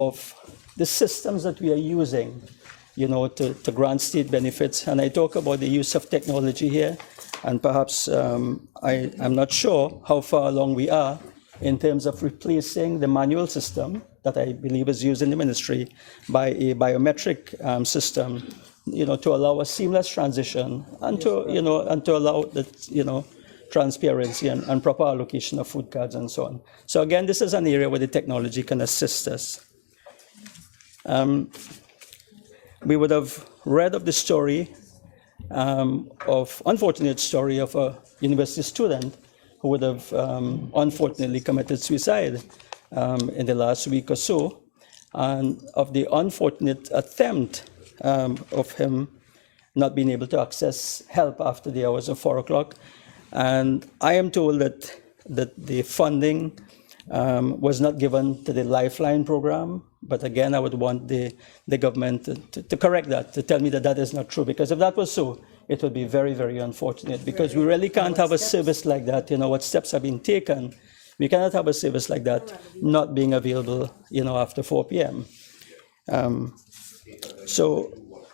of the systems that we are using, to grant state benefits. And I talk about the use of technology here, and perhaps I'm not sure how far along we are in terms of replacing the manual system that I believe is used in the ministry by a biometric system, to allow a seamless transition and to allow the, transparency and proper allocation of food cards and so on. So again, this is an area where the technology can assist us. We would have read of the story, unfortunate story of a university student who would have unfortunately committed suicide in the last week or so, and of the unfortunate attempt of him not being able to access help after the hours of 4 o'clock. And I am told that the funding was not given to the Lifeline program. But again, I would want the government to correct that, to tell me that that is not true. Because if that was so, it would be very, very unfortunate. Because we really can't have a service like that. What steps have been taken. We cannot have a service like that not being available, after 4 p.m. So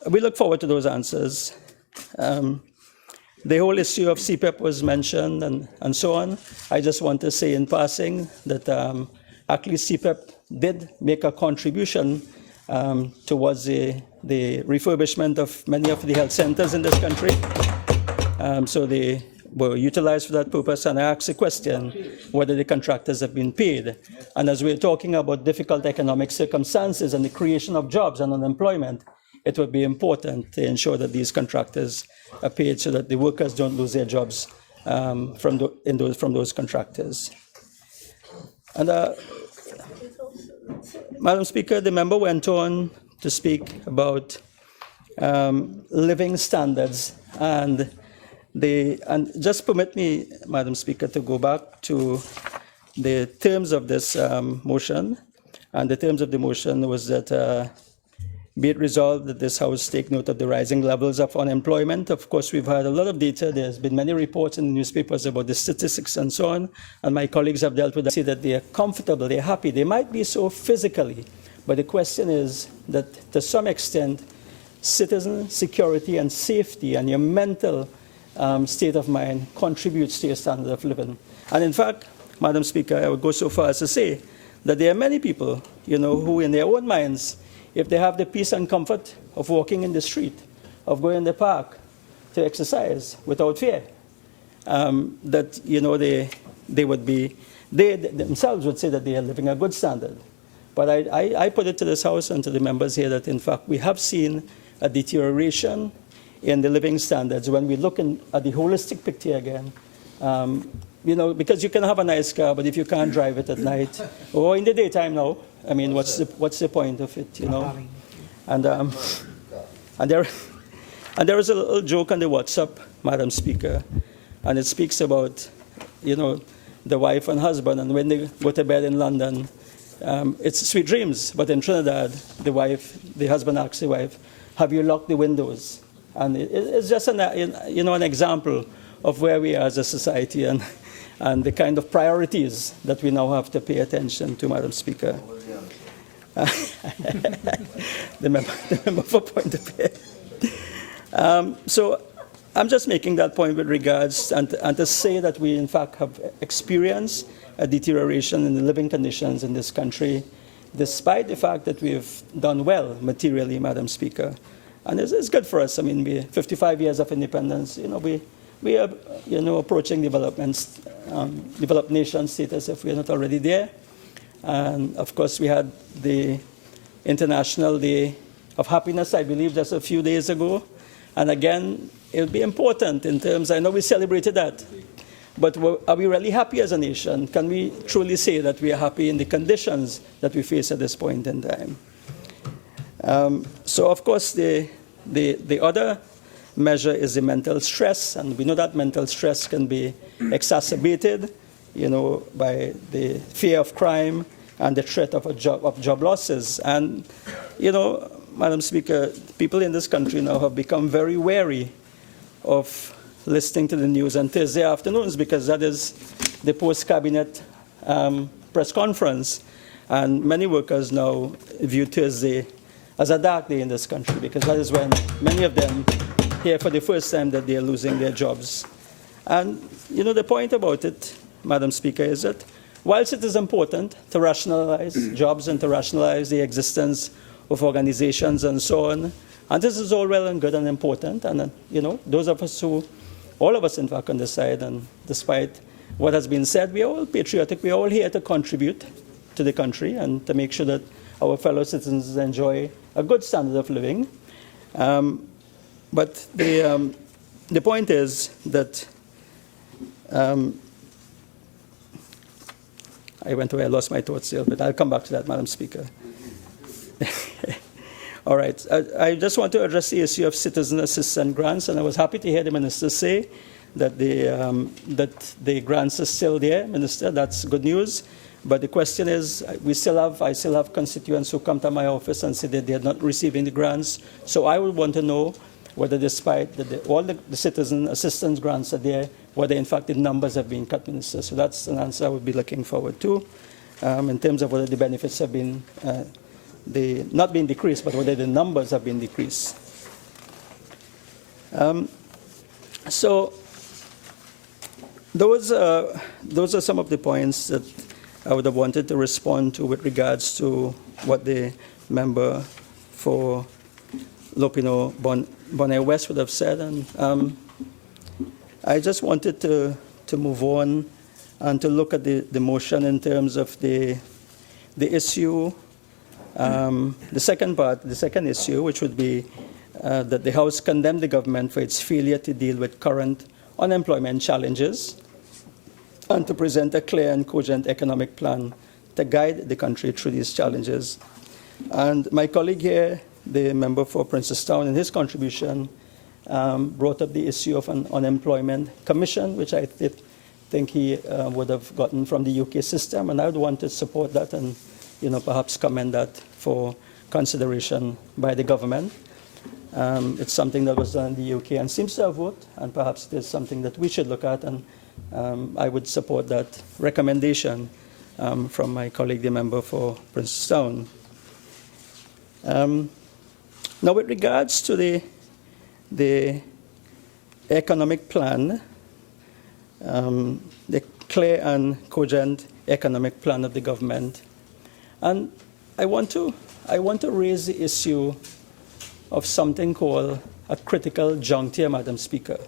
we look forward to those answers. The whole issue of CPEP was mentioned and so on. I just want to say in passing that actually CPEP did make a contribution towards the refurbishment of many of the health centers in this country. So they were utilized for that purpose, and I asked the question whether the contractors have been paid. And as we're talking about difficult economic circumstances and the creation of jobs and unemployment, it would be important to ensure that these contractors are paid so that the workers don't lose their jobs from those contractors. And Madam Speaker, the member went on to speak about living standards, and just permit me, Madam Speaker, to go back to the terms of this motion. And the terms of the motion was that be it resolved that this House take note of the rising levels of unemployment. Of course, we've had a lot of data. There's been many reports in the newspapers about the statistics and so on, and my colleagues have dealt with that. See that they are comfortable, they're happy. They might be so physically, but the question is that to some extent, citizen security and safety and your mental state of mind contributes to your standard of living. And in fact, Madam Speaker, I would go so far as to say that there are many people, who in their own minds, if they have the peace and comfort of walking in the street, of going in the park to exercise without fear, that they themselves would say that they are living a good standard. But I put it to this House and to the members here that in fact we have seen a deterioration in the living standards when we look at the holistic picture again. Because you can have a nice car, but if you can't drive it at night or in the daytime now, I mean, what's the point of it, And there is a little joke on the WhatsApp, Madam Speaker, and it speaks about, the wife and husband, and when they go to bed in London, it's sweet dreams. But in Trinidad, the husband asks the wife, "Have you locked the windows?" And it's just an example of where we are as a society and the kind of priorities that we now have to pay attention to, Madam Speaker. The member for Point of View. So I'm just making that point with regards and to say that we in fact have experienced a deterioration in the living conditions in this country, despite the fact that we've done well materially, Madam Speaker. And it's good for us. I mean, we 55 years of independence. We are approaching developed nation status if we are not already there. And of course, we had the International Day of Happiness, I believe, just a few days ago. And again, it will be important in terms, I know we celebrated that, but are we really happy as a nation? Can we truly say that we are happy in the conditions that we face at this point in time? So of course, the other measure is the mental stress, and we know that mental stress can be exacerbated, by the fear of crime and the threat of job losses. And, Madam Speaker, people in this country now have become very wary of listening to the news on Thursday afternoons, because that is the post-cabinet press conference. And many workers now view Thursday as a dark day in this country, because that is when many of them hear for the first time that they are losing their jobs. And, the point about it, Madam Speaker, is that whilst it is important to rationalize jobs and to rationalize the existence of organizations and so on, and this is all well and good and important, and, those of us who, all of us, in fact, on the side, and despite what has been said, we are all patriotic, we are all here to contribute to the country and to make sure that our fellow citizens enjoy a good standard of living. But the point is that I went away, I lost my thoughts here, but I'll come back to that, Madam Speaker. All right, I just want to address the issue of citizen assistance grants, and I was happy to hear the Minister say that the grants are still there. Minister, that's good news. But the question is, I still have constituents who come to my office and say that they are not receiving the grants. So I would want to know whether, despite all the citizen assistance grants are there, whether in fact the numbers have been cut, Minister. So that's an answer I would be looking forward to, in terms of whether the benefits have been not been decreased, but whether the numbers have been decreased. So those are some of the points that I would have wanted to respond to with regards to what the member for Lopinot Bonaire West would have said. And I just wanted to move on and to look at the motion in terms of the issue, the second issue, which would be that the House condemned the government for its failure to deal with current unemployment challenges and to present a clear and cogent economic plan to guide the country through these challenges. And my colleague here, the member for Princestown, in his contribution, brought up the issue of an unemployment commission, which I think he would have gotten from the UK system, and I would want to support that and perhaps commend that for consideration by the government. It's something that was done in the UK and seems to have worked, and perhaps it is something that we should look at, and I would support that recommendation from my colleague, the member for Princestown. Now, with regards to the economic plan, the clear and cogent economic plan of the government, and I want to raise the issue of something called a critical juncture, Madam Speaker.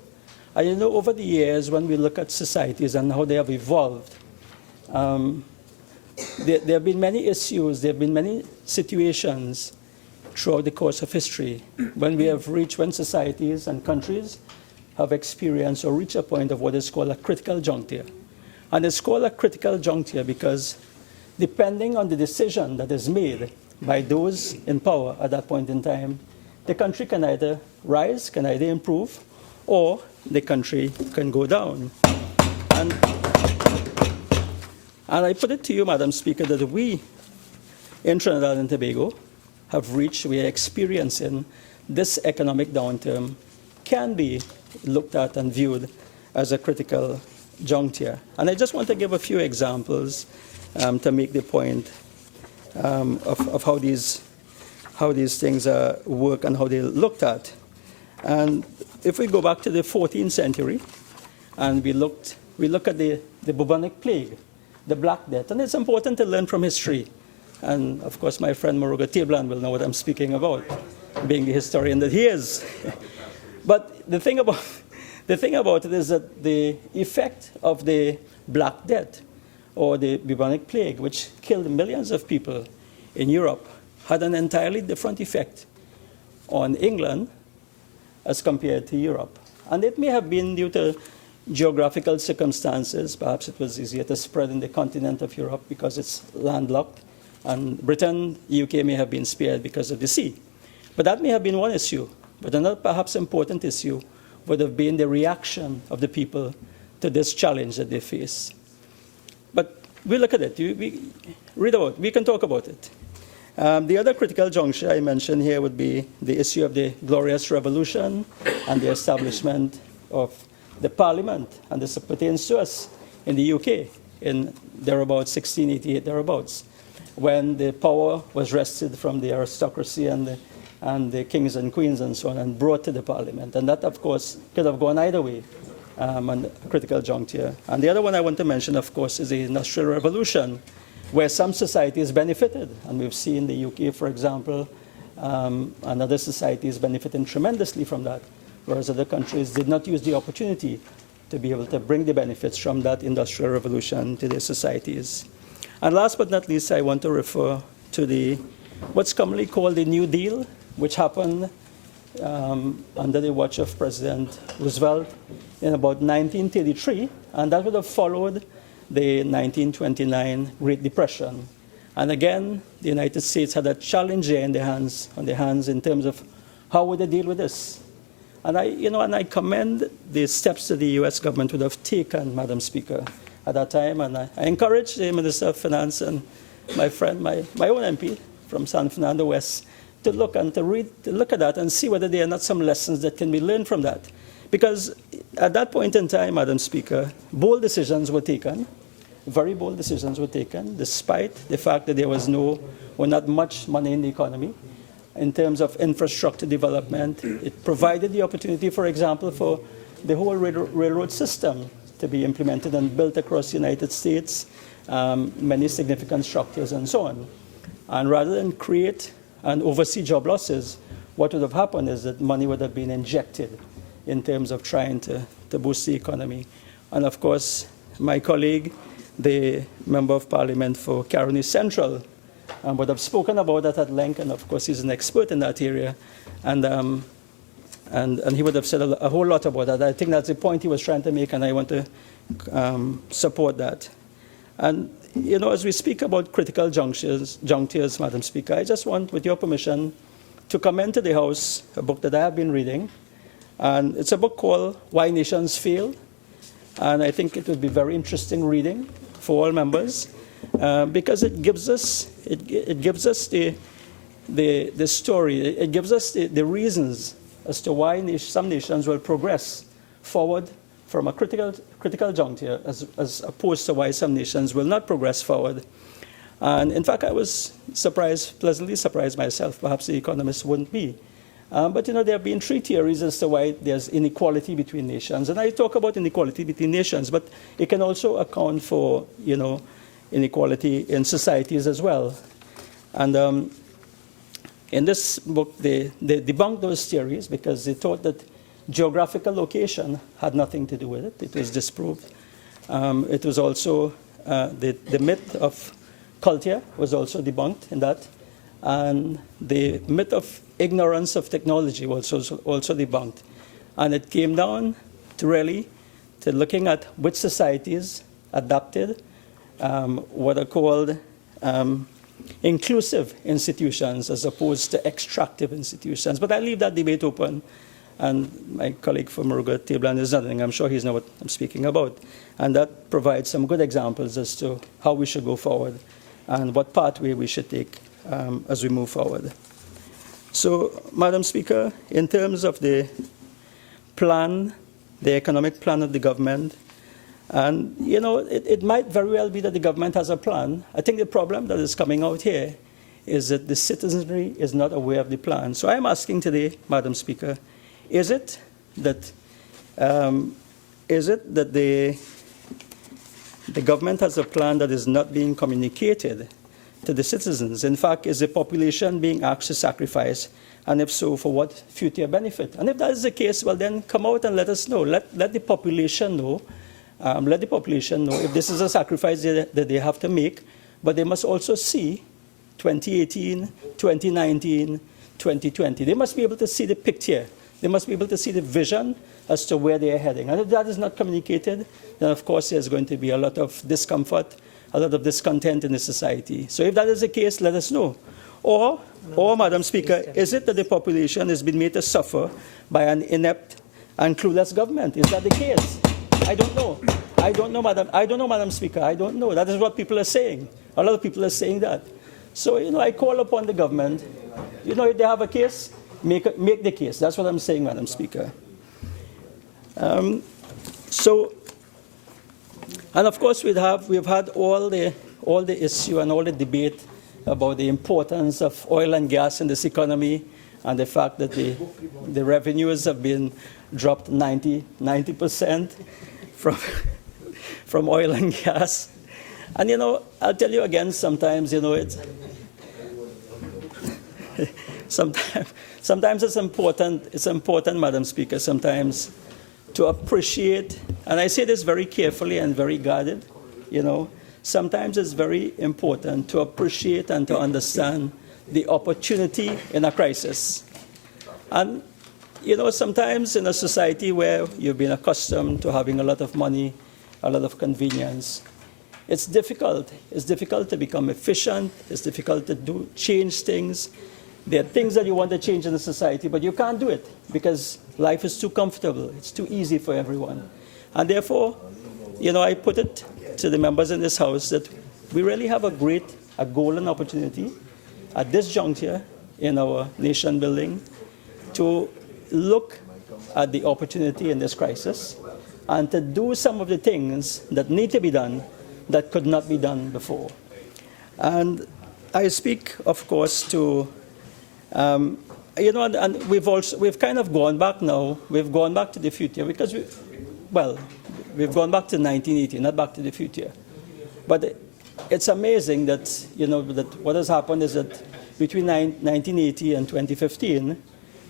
And over the years, when we look at societies and how they have evolved, there have been many issues, there have been many situations throughout the course of history when societies and countries have experienced or reached a point of what is called a critical juncture. And it's called a critical juncture because depending on the decision that is made by those in power at that point in time, the country can either rise, can either improve, or the country can go down. And I put it to you, Madam Speaker, that we in Trinidad and Tobago we are experiencing this economic downturn can be looked at and viewed as a critical juncture. And I just want to give a few examples to make the point of how these things work and how they're looked at. And if we go back to the 14th century and we look at the bubonic plague, the Black Death, and it's important to learn from history. And of course, my friend Moruga Tablan will know what I'm speaking about, being the historian that he is. But the thing about it is that the effect of the Black Death or the bubonic plague, which killed millions of people in Europe, had an entirely different effect on England as compared to Europe. And it may have been due to geographical circumstances. Perhaps it was easier to spread in the continent of Europe because it's landlocked. And Britain, UK may have been spared because of the sea. But that may have been one issue. But another perhaps important issue would have been the reaction of the people to this challenge that they face. But we look at it. We read about it. We can talk about it. The other critical juncture I mentioned here would be the issue of the Glorious Revolution and the establishment of the Parliament. And this pertains to us in the UK in thereabouts, 1688, thereabouts. when the power was wrested from the aristocracy and the kings and queens and so on and brought to the parliament. And that, of course, could have gone either way on a critical juncture. And the other one I want to mention, of course, is the Industrial Revolution, where some societies benefited. And we've seen the UK, for example, and other societies benefiting tremendously from that, whereas other countries did not use the opportunity to be able to bring the benefits from that Industrial Revolution to their societies. And last but not least, I want to refer to what's commonly called the New Deal, which happened under the watch of President Roosevelt in about 1933, and that would have followed the 1929 Great Depression. And again, the United States had a challenge there on their hands in terms of how would they deal with this. And I commend the steps that the U.S. government would have taken, Madam Speaker, at that time. And I encourage the Minister of Finance and my friend, my own MP from San Fernando West, to look at that and see whether there are not some lessons that can be learned from that. Because at that point in time, Madam Speaker, bold decisions were taken, very bold decisions were taken, despite the fact that there was not much money in the economy. In terms of infrastructure development, it provided the opportunity, for example, for the whole railroad system to be implemented and built across the United States, many significant structures and so on. And rather than create and oversee job losses, what would have happened is that money would have been injected in terms of trying to boost the economy. And of course, my colleague, the Member of Parliament for Caroni Central, would have spoken about that at length, and of course he's an expert in that area, and he would have said a whole lot about that. I think that's the point he was trying to make, and I want to support that. And as we speak about critical junctures, Madam Speaker, I just want, with your permission, to commend to the House a book that I have been reading, and it's a book called Why Nations Fail, and I think it would be very interesting reading for all members. Because it gives us the story, it gives us the reasons as to why some nations will progress forward from a critical juncture as opposed to why some nations will not progress forward. And in fact, I was pleasantly surprised myself. Perhaps the economists wouldn't be. But there have been three theories as to why there's inequality between nations. And I talk about inequality between nations, but it can also account for, inequality in societies as well. And in this book, they debunked those theories because they thought that geographical location had nothing to do with it. It was disproved. It was also, the myth of culture was also debunked in that. And the myth of ignorance of technology was also debunked. And it came down to looking at which societies adapted what are called inclusive institutions as opposed to extractive institutions. But I leave that debate open, and my colleague from Muruga Tablan is nothing. I'm sure he's know what I'm speaking about. And that provides some good examples as to how we should go forward and what pathway we should take as we move forward. So, Madam Speaker, in terms of the plan, the economic plan of the government, and, it might very well be that the government has a plan. I think the problem that is coming out here is that the citizenry is not aware of the plan. So I'm asking today, Madam Speaker, is it that the government has a plan that is not being communicated to the citizens? In fact, is the population being asked to sacrifice? And if so, for what future benefit? And if that is the case, well, then come out and let us know. Let the population know. Let the population know if this is a sacrifice that they have to make, but they must also see 2018, 2019, 2020. They must be able to see the picture. They must be able to see the vision as to where they are heading. And if that is not communicated, then of course there's going to be a lot of discomfort, a lot of discontent in the society. So if that is the case, let us know. Or Madam Speaker, is it that the population has been made to suffer by an inept and clueless government? Is that the case? I don't know. I don't know, Madam Speaker. I don't know. That is what people are saying. A lot of people are saying that. So, I call upon the government, if they have a case, make the case. That's what I'm saying, Madam Speaker. And of course, we've had all the issue and all the debate about the importance of oil and gas in this economy and the fact that the revenues have been dropped 90% from oil and gas. And, I'll tell you again, sometimes, it's sometimes it's important, Madam Speaker, sometimes to appreciate, and I say this very carefully and very guarded, sometimes it's very important to appreciate and to understand the opportunity in a crisis. And, sometimes in a society where you've been accustomed to having a lot of money, a lot of convenience, it's difficult. It's difficult to become efficient. It's difficult to change things. There are things that you want to change in the society, but you can't do it because life is too comfortable. It's too easy for everyone. And therefore, I put it to the members in this House that we really have a golden opportunity at this juncture in our nation building to look at the opportunity in this crisis and to do some of the things that need to be done that could not be done before. And I speak, of course, to, and we've kind of gone back now. We've gone back to the future because, we've gone back to 1980, not back to the future. But it's amazing that, that what has happened is that between 1980 and 2015,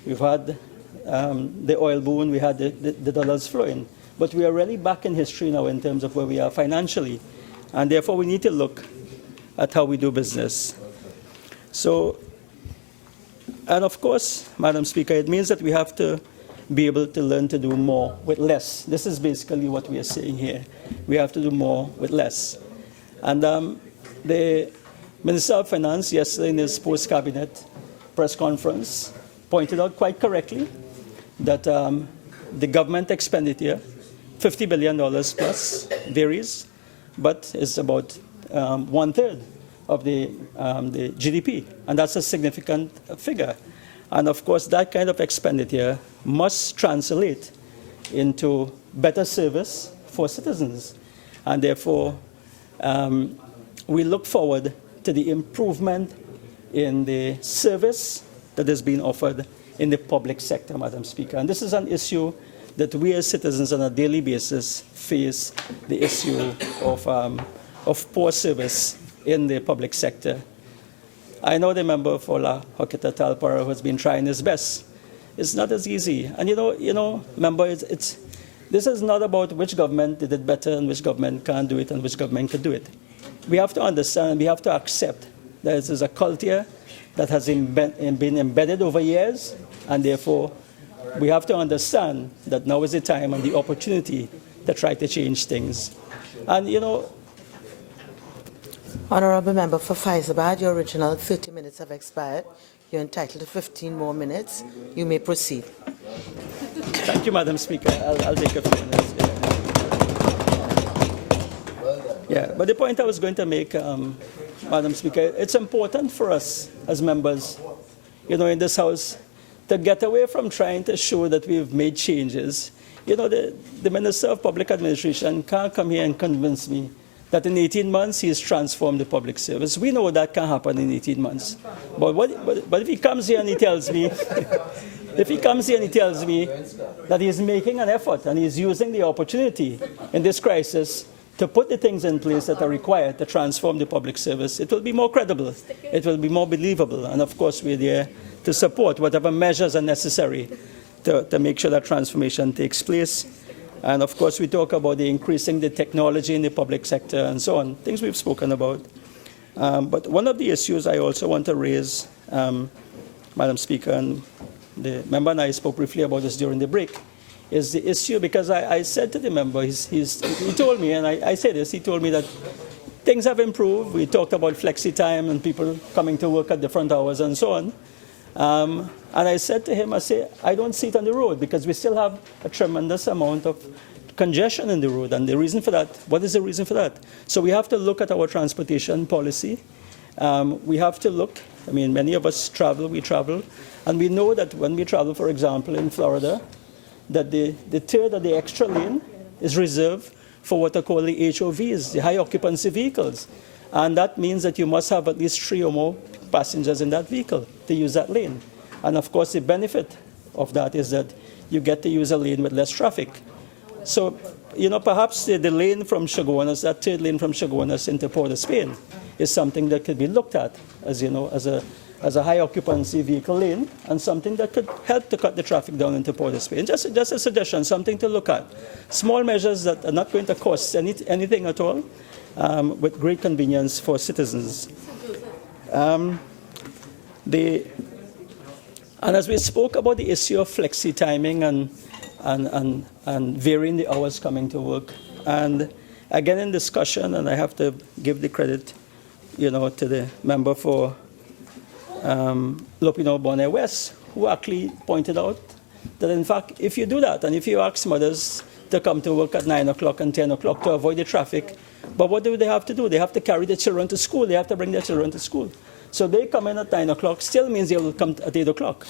we've had the oil boom, we had the dollars flowing. But we are really back in history now in terms of where we are financially. And therefore, we need to look at how we do business. So, and of course, Madam Speaker, it means that we have to be able to learn to do more with less. This is basically what we are saying here. We have to do more with less. And the Minister of Finance yesterday in his post-cabinet press conference pointed out quite correctly that the government expenditure, $50 billion plus, varies, but is about 1/3 of the GDP, and that's a significant figure. And of course, that kind of expenditure must translate into better service for citizens. And therefore, we look forward to the improvement in the service that is being offered in the public sector, Madam Speaker. And this is an issue that we as citizens on a daily basis face, the issue of poor service in the public sector. I know the member for La Hoqueta Talpara who has been trying his best. It's not as easy. And member, this is not about which government did it better and which government can't do it and which government could do it. We have to understand, we have to accept that this is a culture that has been embedded over years, and therefore we have to understand that now is the time and the opportunity to try to change things. And Honourable Member for Fyzabad, your original 30 minutes have expired. You're entitled to 15 more minutes. You may proceed. Thank you, Madam Speaker. I'll take a few minutes. Yeah, but the point I was going to make, Madam Speaker, it's important for us as members, in this House, to get away from trying to show that we've made changes. The Minister of Public Administration can't come here and convince me that in 18 months he's transformed the public service. We know that can happen in 18 months. But if he comes here and he tells me, that he's making an effort and he's using the opportunity in this crisis to put the things in place that are required to transform the public service, it will be more credible. It will be more believable. And of course, we're there to support whatever measures are necessary to make sure that transformation takes place. And of course, we talk about increasing the technology in the public sector and so on, things we've spoken about. But one of the issues I also want to raise, Madam Speaker, and the member and I spoke briefly about this during the break, is the issue, because I said to the member, he told me, and I say this, he told me that things have improved. We talked about flexi time and people coming to work at different hours and so on. And I said to him, I don't see it on the road because we still have a tremendous amount of congestion in the road. And the reason for that, what is the reason for that? So we have to look at our transportation policy. We have to look, many of us we travel, and we know that when we travel, for example, in Florida, that the third of the extra lane is reserved for what are called the HOVs, the high occupancy vehicles. And that means that you must have at least 3 or more passengers in that vehicle to use that lane. And of course, the benefit of that is that you get to use a lane with less traffic. So, perhaps the lane from Chaguanas, that third lane from Chaguanas into Port of Spain, is something that could be looked at as, as a high occupancy vehicle lane, and something that could help to cut the traffic down into Port of Spain. Just a suggestion, something to look at. Small measures that are not going to cost anything at all, with great convenience for citizens. And as we spoke about the issue of flexi timing and varying the hours coming to work, and again in discussion, and I have to give the credit, to the member for Lopinot Bodoe West, who actually pointed out that in fact, if you do that, and if you ask mothers to come to work at 9 o'clock and 10 o'clock to avoid the traffic, but what do they have to do? They have to carry their children to school. They have to bring their children to school. So they come in at 9 o'clock, still means they will come at 8 o'clock.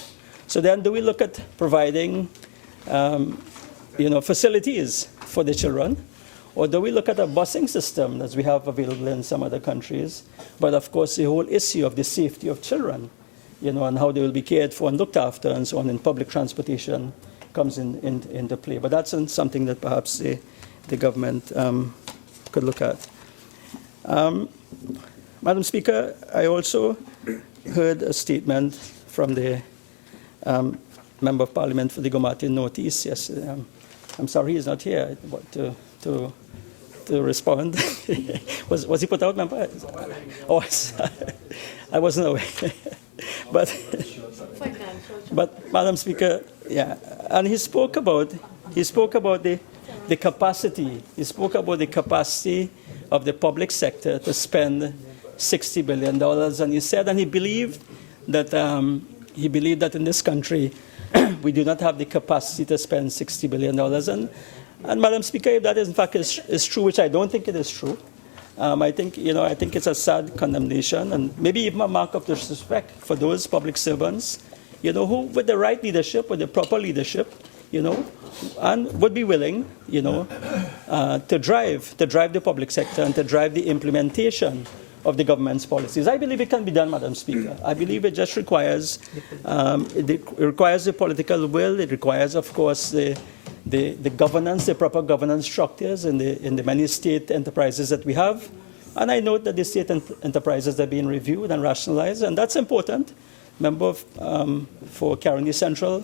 So then do we look at providing, facilities for the children? Or do we look at a busing system as we have available in some other countries? But of course, the whole issue of the safety of children, and how they will be cared for and looked after and so on in public transportation comes into play. But that's something that perhaps the government could look at. Madam Speaker, I also heard a statement from the Member of Parliament for the Gomartin Northeast. Yes, I'm sorry he's not here to respond. was he put out, member? Oh, I wasn't aware. but Madam Speaker, yeah, and he spoke about the capacity. He spoke about the capacity of the public sector to spend $60 billion, and he said, and he believed that in this country we do not have the capacity to spend $60 billion. And Madam Speaker, if that in fact is true, which I don't think it is true, I think it's a sad condemnation and maybe even a mark of disrespect for those public servants, who with the right leadership, with the proper leadership, and would be willing, to drive the public sector and to drive the implementation of the government's policies. I believe it can be done, Madam Speaker. I believe it just requires, it requires the political will. It requires, of course, the governance, the proper governance structures in the many state enterprises that we have. And I note that the state enterprises are being reviewed and rationalized, and that's important. Member for Caroni Central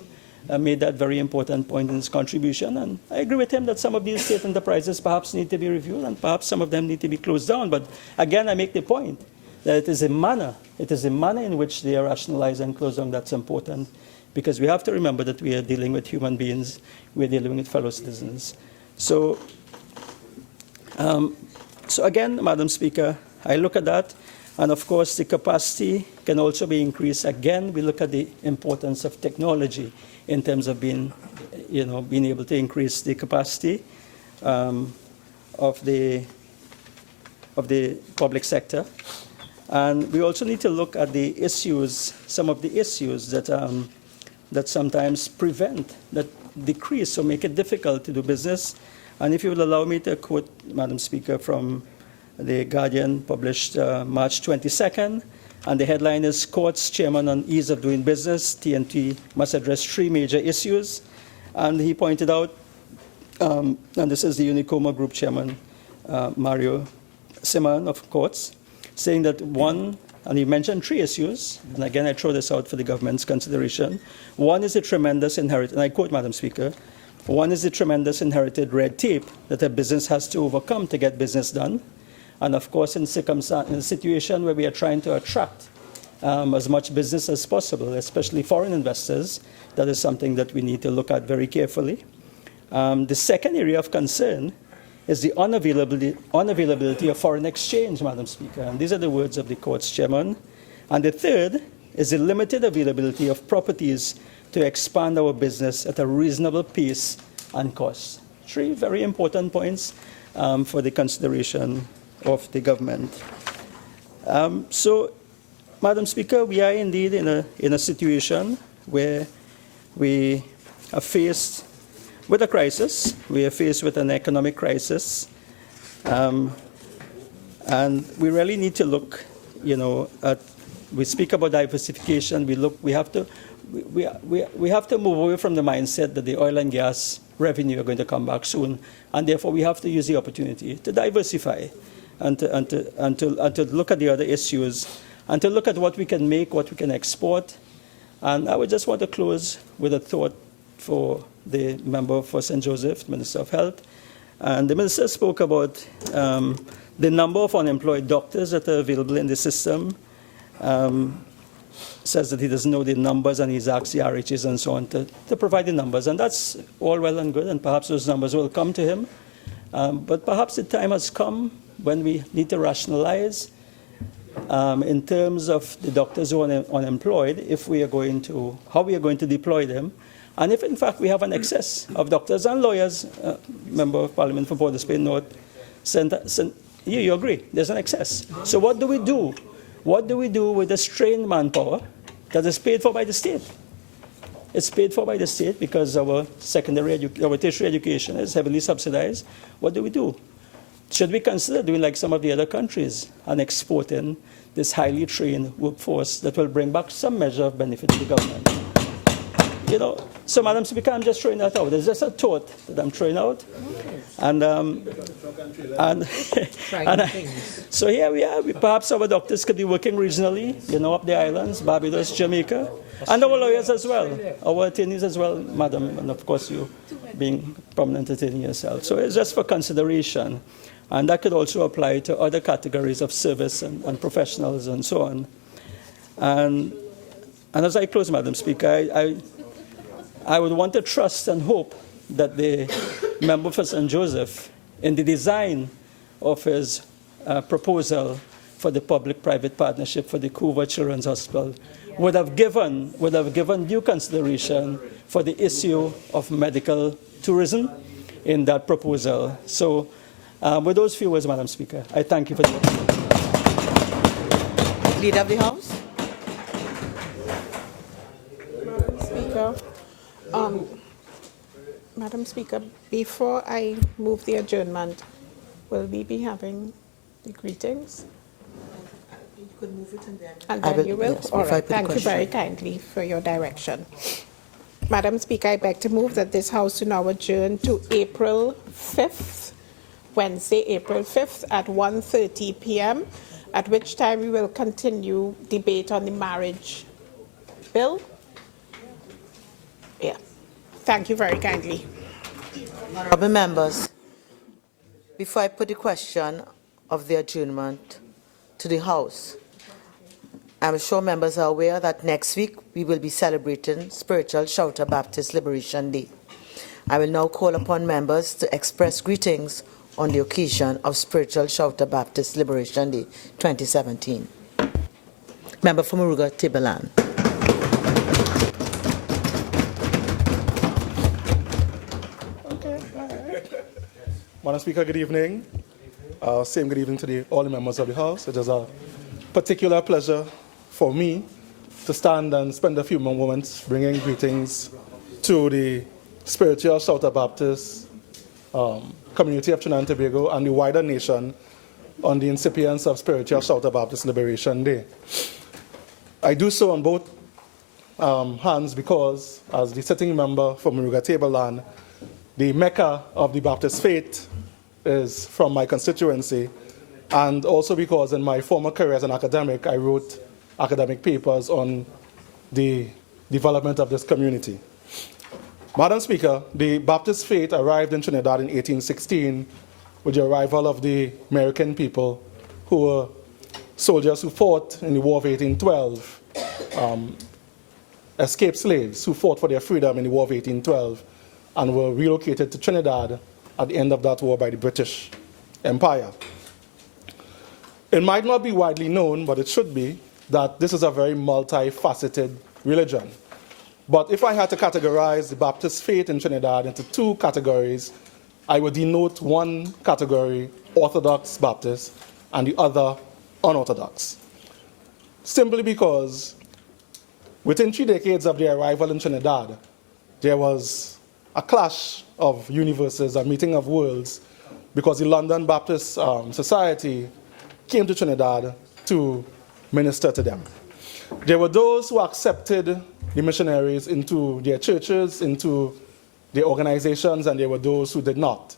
made that very important point in his contribution, and I agree with him that some of these state enterprises perhaps need to be reviewed and perhaps some of them need to be closed down. But again, I make the point that it is a manner in which they are rationalized and closed down that's important, because we have to remember that we are dealing with human beings, we are dealing with fellow citizens. So again, Madam Speaker, I look at that, and of course the capacity can also be increased. Again, we look at the importance of technology in terms of being able to increase the capacity of the public sector. And we also need to look at the issues, some of the issues that sometimes prevent, that decrease or make it difficult to do business. And if you will allow me to quote, Madam Speaker, from the Guardian, published March 22nd, and the headline is, Courts Chairman on Ease of Doing Business, TNT must address 3 major issues. And he pointed out, and this is the Unicoma Group Chairman, Mario Simon of Courts, saying that one, and he mentioned 3 issues, and again I throw this out for the government's consideration. One is the tremendous inherited, and I quote, Madam Speaker, one is the tremendous inherited red tape that a business has to overcome to get business done. And of course, in a situation where we are trying to attract as much business as possible, especially foreign investors, that is something that we need to look at very carefully. The second area of concern is the unavailability of foreign exchange, Madam Speaker. And these are the words of the Court's chairman. And the third is the limited availability of properties to expand our business at a reasonable pace and cost. 3 very important points for the consideration of the government. So, Madam Speaker, we are indeed in a situation where we are faced with a crisis. We are faced with an economic crisis. And we really need to look, at, we speak about diversification, we have to move away from the mindset that the oil and gas revenue are going to come back soon, and therefore we have to use the opportunity to diversify and to look at the other issues and to look at what we can make, what we can export. And I would just want to close with a thought for the member for St. Joseph, Minister of Health. And the minister spoke about the number of unemployed doctors that are available in the system. Says that he doesn't know the numbers, and he's asked the RHs and so on to provide the numbers. And that's all well and good, and perhaps those numbers will come to him. But perhaps the time has come when we need to rationalize in terms of the doctors who are unemployed, how we are going to deploy them, and if in fact we have an excess of doctors and lawyers. Member of Parliament for Bodoe Spain North, you agree, there's an excess. So what do we do? What do we do with the strained manpower that is paid for by the state? It's paid for by the state because our tertiary education is heavily subsidized. What do we do? Should we consider doing like some of the other countries and exporting this highly trained workforce that will bring back some measure of benefit to the government? So Madam Speaker, I'm just throwing that out. It's just a thought that I'm throwing out. So here we are. Perhaps our doctors could be working regionally, up the islands, Barbados, Jamaica, and our lawyers as well, our attorneys as well, Madam, and of course you being prominent attorney yourself. So it's just for consideration. And that could also apply to other categories of service and professionals and so on. And as I close, Madam Speaker, I would want to trust and hope that the member for St. Joseph, in the design of his proposal for the public-private partnership for the Couva Children's Hospital, would have given due consideration for the issue of medical tourism in that proposal. So with those few words, Madam Speaker, I thank you for the opportunity. Leader of the House. Madam Speaker, before I move the adjournment, will we be having the greetings? You could move it and then you will? Yes, all right, thank you question. very kindly for your direction. Madam Speaker, I beg to move that this House to now adjourn to April 5th, Wednesday, April 5th at 1:30 p.m., at which time we will continue debate on the marriage bill. Yeah. Thank you very kindly. Honourable members, before I put the question of the adjournment to the House, I'm sure members are aware that next week we will be celebrating Spiritual Shouter Baptist Liberation Day. I will now call upon members to express greetings on the occasion of Spiritual Shouter Baptist Liberation Day 2017. Member for Muruga Tibalan. Madam Speaker, good evening. Same good evening to all the members of the House. It is a particular pleasure for me to stand and spend a few moments bringing greetings to the Spiritual Shouter Baptist community of Trinidad and Tobago and the wider nation on the incipience of Spiritual Shouter Baptist Liberation Day. I do so on both hands because, as the sitting member for Muruga Tableland, the Mecca of the Baptist faith is from my constituency, and also because in my former career as an academic, I wrote academic papers on the development of this community. Madam Speaker, the Baptist faith arrived in Trinidad in 1816 with the arrival of the American people who were soldiers who fought in the War of 1812, escaped slaves who fought for their freedom in the War of 1812 and were relocated to Trinidad at the end of that war by the British Empire. It might not be widely known, but it should be, that this is a very multifaceted religion. But if I had to categorize the Baptist faith in Trinidad into two categories, I would denote one category Orthodox Baptist and the other unorthodox. Simply because within 3 decades of their arrival in Trinidad, there was a clash of universes, a meeting of worlds, because the London Baptist Society came to Trinidad to minister to them. There were those who accepted the missionaries into their churches, into their organizations, and there were those who did not.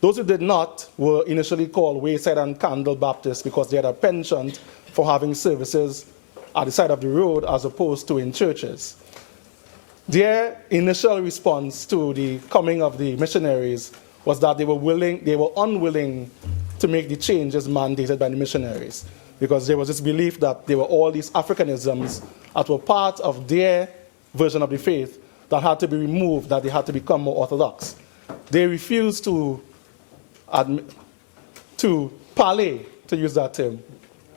Those who did not were initially called Wayside and Candle Baptists because they had a penchant for having services at the side of the road as opposed to in churches. Their initial response to the coming of the missionaries was that they were unwilling to make the changes mandated by the missionaries, because there was this belief that there were all these Africanisms that were part of their version of the faith that had to be removed, that they had to become more orthodox. They refused to parley, to use that term,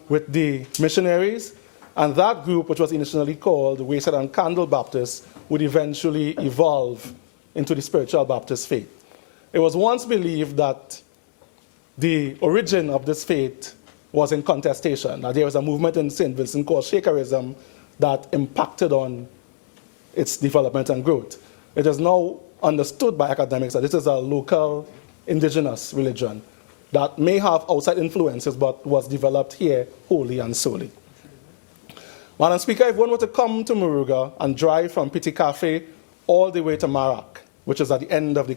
with the missionaries, and that group, which was initially called the Wayside and Candle Baptists, would eventually evolve into the Spiritual Baptist faith. It was once believed that the origin of this faith was in contestation, that there was a movement in St. Vincent called Shakerism that impacted on its development and growth. It is now understood by academics that this is a local indigenous religion that may have outside influences but was developed here wholly and solely. Madam Speaker, if one were to come to Moruga and drive from Petit Cafe all the way to Marak, which is at the end of the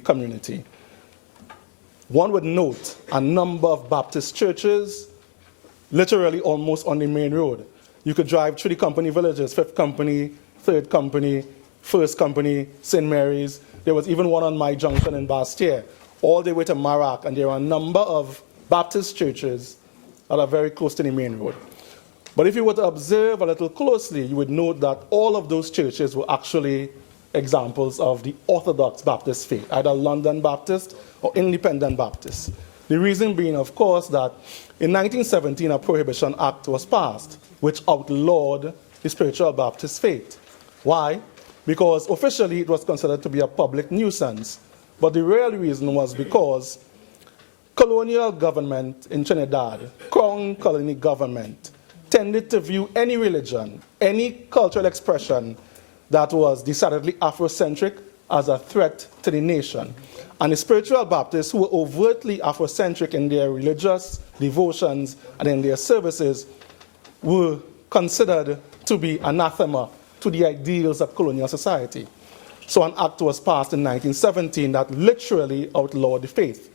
community, one would note a number of Baptist churches, literally almost on the main road. You could drive through the company villages, 5th Company, 3rd Company, 1st Company, St. Mary's. There was even one on my junction in Bastia, all the way to Marak, and there are a number of Baptist churches that are very close to the main road. But if you were to observe a little closely, you would note that all of those churches were actually examples of the Orthodox Baptist faith, either London Baptist or Independent Baptist. The reason being, of course, that in 1917 a Prohibition Act was passed, which outlawed the Spiritual Baptist faith. Why? Because officially it was considered to be a public nuisance. But the real reason was because colonial government in Trinidad, Crown colony government, tended to view any religion, any cultural expression that was decidedly Afrocentric as a threat to the nation. And the Spiritual Baptists, who were overtly Afrocentric in their religious devotions and in their services, were considered to be anathema to the ideals of colonial society. So an act was passed in 1917 that literally outlawed the faith.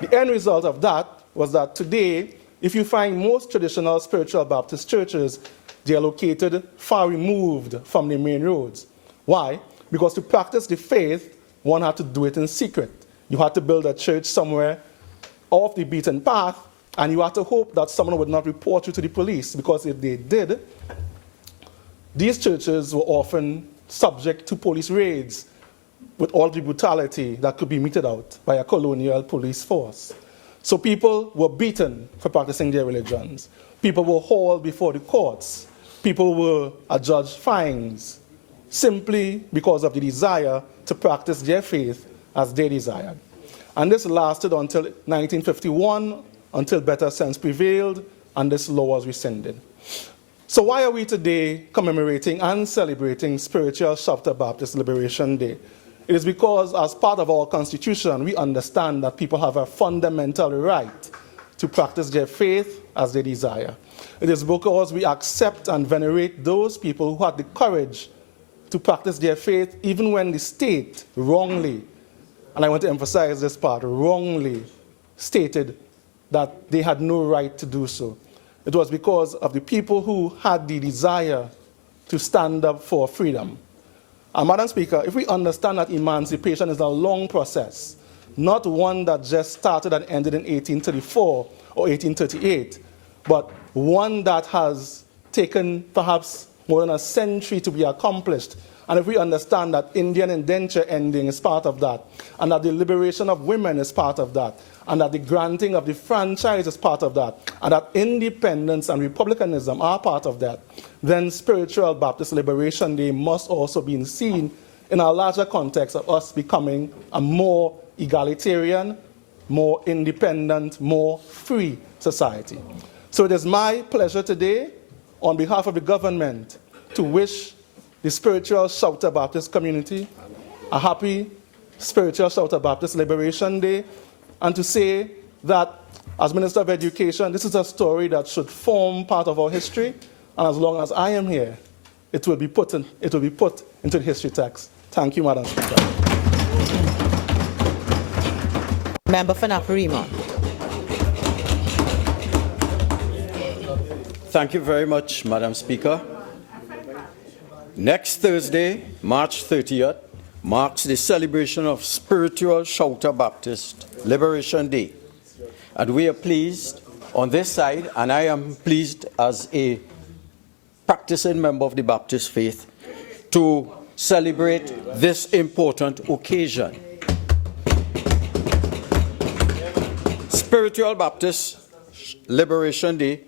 The end result of that was that today, if you find most traditional Spiritual Baptist churches, they are located far removed from the main roads. Why? Because to practice the faith, one had to do it in secret. You had to build a church somewhere off the beaten path, and you had to hope that someone would not report you to the police, because if they did, these churches were often subject to police raids with all the brutality that could be meted out by a colonial police force. So people were beaten for practicing their religions. People were hauled before the courts. People were adjudged fines simply because of the desire to practice their faith as they desired. And this lasted until 1951, until better sense prevailed and this law was rescinded. So why are we today commemorating and celebrating Spiritual Chapter Baptist Liberation Day? It is because as part of our Constitution, we understand that people have a fundamental right to practice their faith as they desire. It is because we accept and venerate those people who had the courage to practice their faith even when the state wrongly, and I want to emphasize this part, wrongly stated that they had no right to do so. It was because of the people who had the desire to stand up for freedom. And Madam Speaker, if we understand that emancipation is a long process, not one that just started and ended in 1834 or 1838, but one that has taken perhaps more than a century to be accomplished. And if we understand that Indian indenture ending is part of that, and that the liberation of women is part of that, and that the granting of the franchise is part of that, and that independence and republicanism are part of that, then Spiritual Baptist Liberation Day must also be seen in a larger context of us becoming a more egalitarian, more independent, more free society. So it is my pleasure today, on behalf of the government, to wish the Spiritual Chapter Baptist community a happy Spiritual Chapter Baptist Liberation Day, and to say that As Minister of Education, this is a story that should form part of our history, and as long as I am here, it will be put into the history text. Thank you, Madam Speaker. Member for Naparima. Thank you very much, Madam Speaker. Next Thursday, March 30th, marks the celebration of Spiritual Shouter Baptist Liberation Day. And we are pleased on this side, and I am pleased as a practicing member of the Baptist faith, to celebrate this important occasion. Spiritual Baptist Liberation Day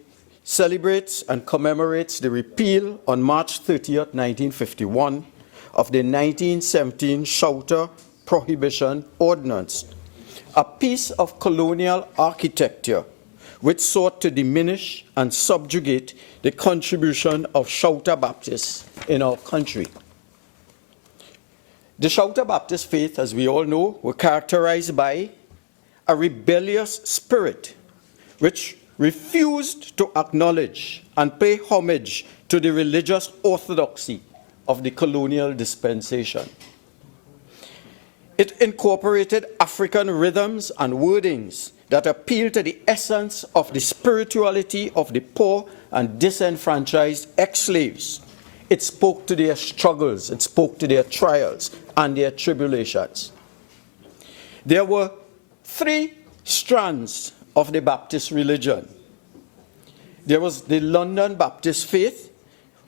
celebrates and commemorates the repeal on March 30th, 1951 of the 1917 Shouter Prohibition Ordinance, a piece of colonial architecture which sought to diminish and subjugate the contribution of Shouter Baptists in our country. The Shouter Baptist faith, as we all know, were characterized by a rebellious spirit which refused to acknowledge and pay homage to the religious orthodoxy of the colonial dispensation. It incorporated African rhythms and wordings that appeal to the essence of the spirituality of the poor and disenfranchised ex-slaves. It spoke to their struggles, it spoke to their trials and their tribulations. There were three strands of the Baptist religion. There was the London Baptist faith,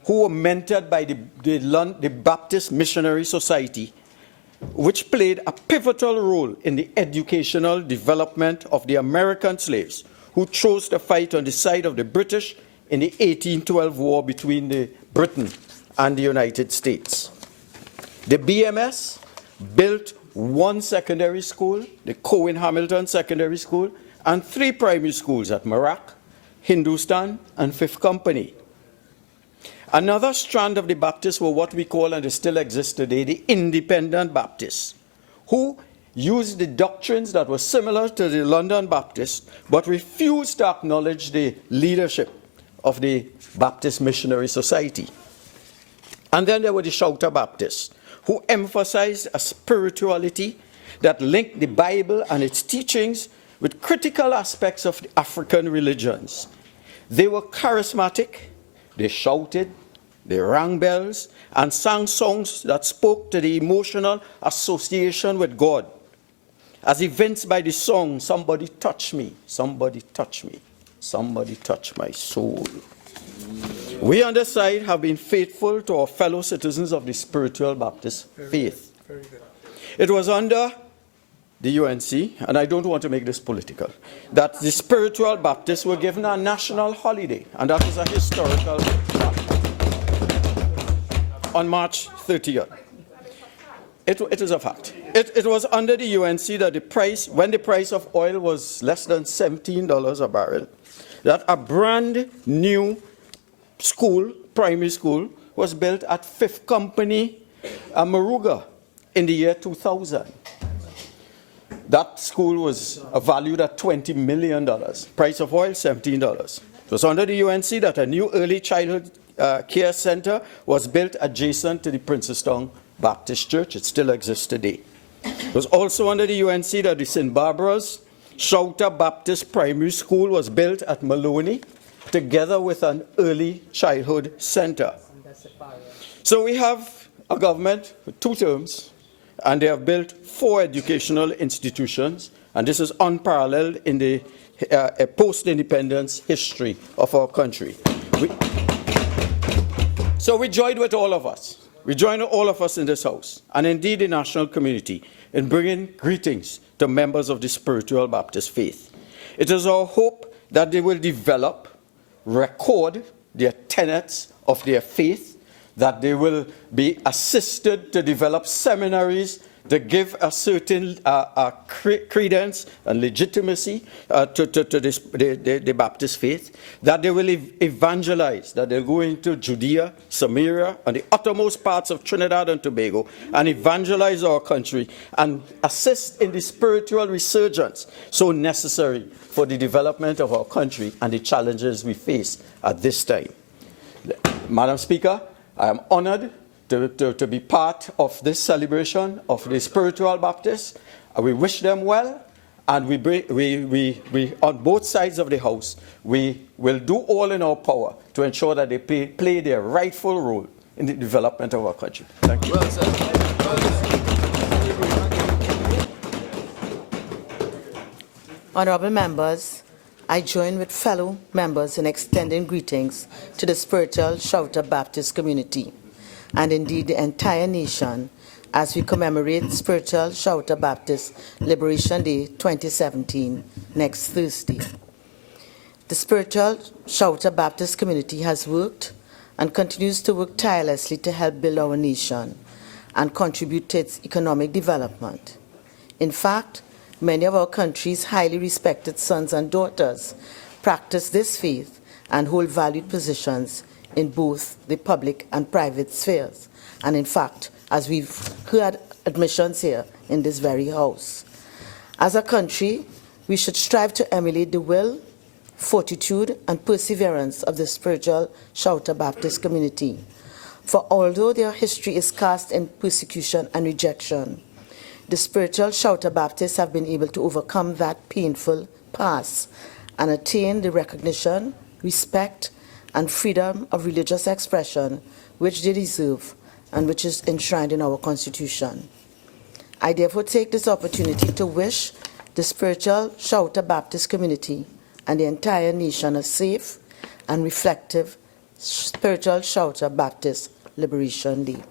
who were mentored by the Baptist Missionary Society, which played a pivotal role in the educational development of the American slaves who chose to fight on the side of the British in the 1812 war between Britain and the United States. The BMS built one secondary school, the Cohen-Hamilton Secondary School, and 3 primary schools at Marak, Hindustan, and Fifth Company. Another strand of the Baptists were what we call, and they still exist today, the Independent Baptists, who used the doctrines that were similar to the London Baptists, but refused to acknowledge the leadership of the Baptist Missionary Society. And then there were the Shouter Baptists, who emphasized a spirituality that linked the Bible and its teachings with critical aspects of the African religions. They were charismatic, they shouted, they rang bells, and sang songs that spoke to the emotional association with God, as evinced by the song, "Somebody Touch Me, Somebody Touch Me, Somebody Touch My Soul." We on this side have been faithful to our fellow citizens of the Spiritual Baptist faith. It was under the UNC, and I don't want to make this political, that the Spiritual Baptists were given a national holiday, and that is a historical fact, on March 30th. It is a fact. It was under the UNC that when the price of oil was less than $17 a barrel, that a brand new school, primary school, was built at Fifth Company, Maruga, in the year 2000. That school was valued at $20 million. Price of oil, $17. It was under the UNC that a new early childhood care center was built adjacent to the Princestown Baptist Church. It still exists today. It was also under the UNC that the St. Barbara's Shouter Baptist Primary School was built at Maloney, together with an early childhood center. So we have a government with 2 terms, and they have built 4 educational institutions, and this is unparalleled in the post-independence history of our country. So we joined with all of us. We join all of us in this house, and indeed the national community, in bringing greetings to members of the Spiritual Baptist faith. It is our hope that they will develop, record their tenets of their faith that they will be assisted to develop seminaries to give a certain credence and legitimacy to the Baptist faith, that they will evangelize, that they'll go into Judea, Samaria, and the uttermost parts of Trinidad and Tobago, and evangelize our country, and assist in the spiritual resurgence so necessary for the development of our country and the challenges we face at this time. Madam Speaker, I am honored to be part of this celebration of the spiritual Baptists. We wish them well, and we on both sides of the House, we will do all in our power to ensure that they play their rightful role in the development of our country. Thank you. Well said. Honorable members, I join with fellow members in extending greetings to the Spiritual Shouter Baptist community, and indeed the entire nation, as we commemorate Spiritual Shouter Baptist Liberation Day 2017 next Thursday. The Spiritual Shouter Baptist community has worked and continues to work tirelessly to help build our nation and contribute to its economic development. In fact, many of our country's highly respected sons and daughters practice this faith and hold valued positions in both the public and private spheres. And in fact, as we've heard admissions here in this very house. As a country, we should strive to emulate the will, fortitude, and perseverance of the Spiritual Shouter Baptist community. For although their history is cast in persecution and rejection, the Spiritual Shouter Baptists have been able to overcome that painful past and attain the recognition, respect, and freedom of religious expression which they deserve and which is enshrined in our Constitution. I therefore take this opportunity to wish the Spiritual Shouter Baptist community and the entire nation a safe and reflective Spiritual Shouter Baptist Liberation Day.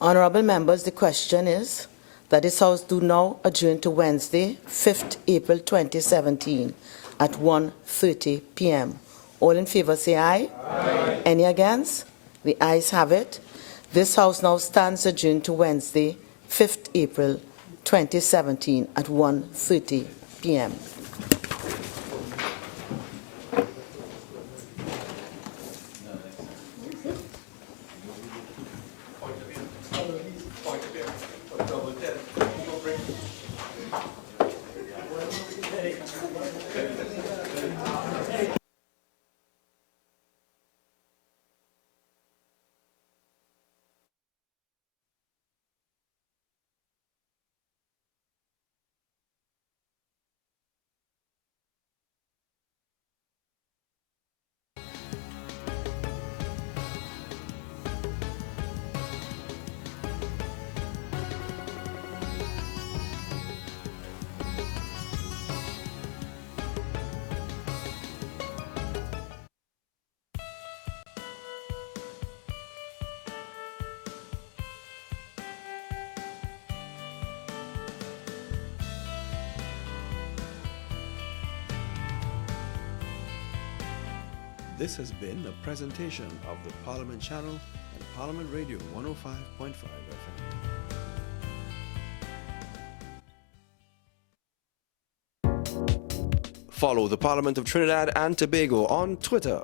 Honorable members, the question is that this House do now adjourn to Wednesday, 5th April 2017 at 1:30 p.m. All in favor say aye. Aye. Any against? The ayes have it. This House now stands adjourned to Wednesday, 5th April 2017 at 1:30 p.m. This has been a presentation of the Parliament Channel and Parliament Radio 105.5 FM. Follow the Parliament of Trinidad and Tobago on Twitter